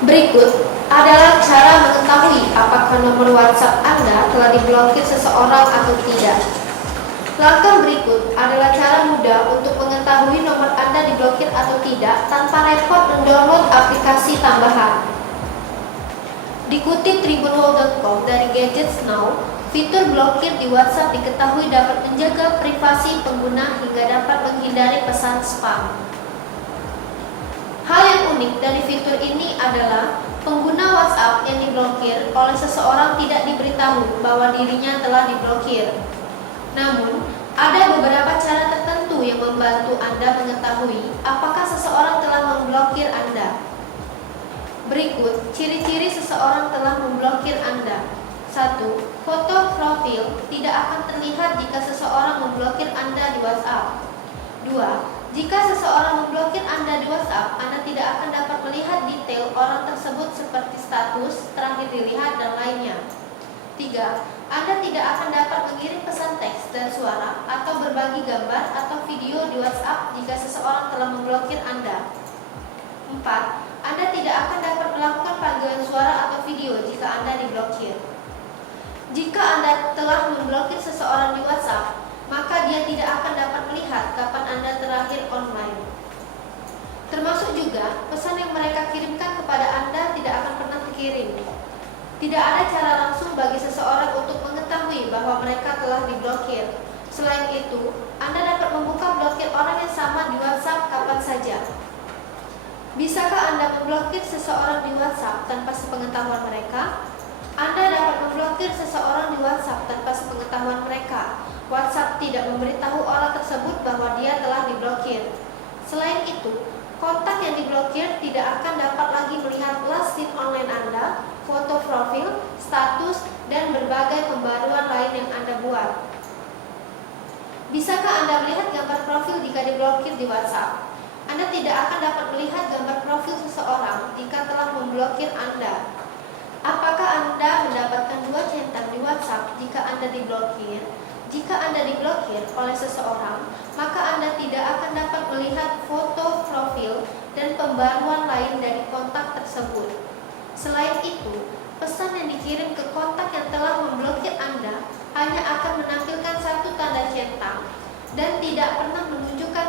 Berikut adalah cara mengetahui apakah nomor WhatsApp Anda telah diblokir seseorang atau tidak. Langkah berikut adalah cara mudah untuk mengetahui nomor Anda diblokir atau tidak tanpa repot mendownload aplikasi tambahan. Dikutip tribunworld.com dari Gadgets Now, fitur blokir di WhatsApp diketahui dapat menjaga privasi pengguna hingga dapat menghindari pesan spam. Hal yang unik dari fitur ini adalah pengguna WhatsApp yang diblokir oleh seseorang tidak diberitahu bahwa dirinya telah diblokir. Namun, ada beberapa cara tertentu yang membantu Anda mengetahui apakah seseorang telah memblokir Anda. Berikut ciri-ciri seseorang telah memblokir Anda. 1. Foto profil tidak akan terlihat jika seseorang memblokir Anda di WhatsApp. 2. Jika seseorang memblokir Anda di WhatsApp, Anda tidak akan dapat melihat detail orang tersebut seperti status, terakhir dilihat, dan lainnya. 3. Anda tidak akan dapat mengirim pesan teks dan suara atau berbagi gambar atau video di WhatsApp jika seseorang telah memblokir Anda. 4. Anda tidak akan dapat melakukan panggilan suara atau video jika Anda diblokir. Jika Anda telah memblokir seseorang di WhatsApp, maka dia tidak akan dapat melihat kapan Anda terakhir online. Termasuk juga pesan yang mereka kirimkan kepada Anda tidak akan pernah dikirim. Tidak ada cara langsung bagi seseorang untuk mengetahui bahwa mereka telah diblokir. Selain itu, Anda dapat membuka blokir orang yang sama di WhatsApp kapan saja. Bisakah Anda memblokir seseorang di WhatsApp tanpa sepengetahuan mereka? Anda dapat memblokir seseorang di WhatsApp tanpa sepengetahuan mereka. WhatsApp tidak memberitahu orang tersebut bahwa dia telah diblokir. Selain itu, kontak yang diblokir tidak akan dapat lagi melihat last seen online Anda, foto profil, status, dan berbagai pembaruan lain yang Anda buat. Bisakah Anda melihat gambar profil jika diblokir di WhatsApp? Anda tidak akan dapat melihat gambar profil seseorang jika telah memblokir Anda. Apakah Anda mendapatkan dua centang di WhatsApp jika Anda diblokir? Jika Anda diblokir oleh seseorang, maka Anda tidak akan dapat melihat foto profil dan pembaruan lain dari kontak tersebut. Selain itu, pesan yang dikirim ke kontak yang telah memblokir Anda hanya akan menampilkan satu tanda centang dan tidak pernah menunjukkan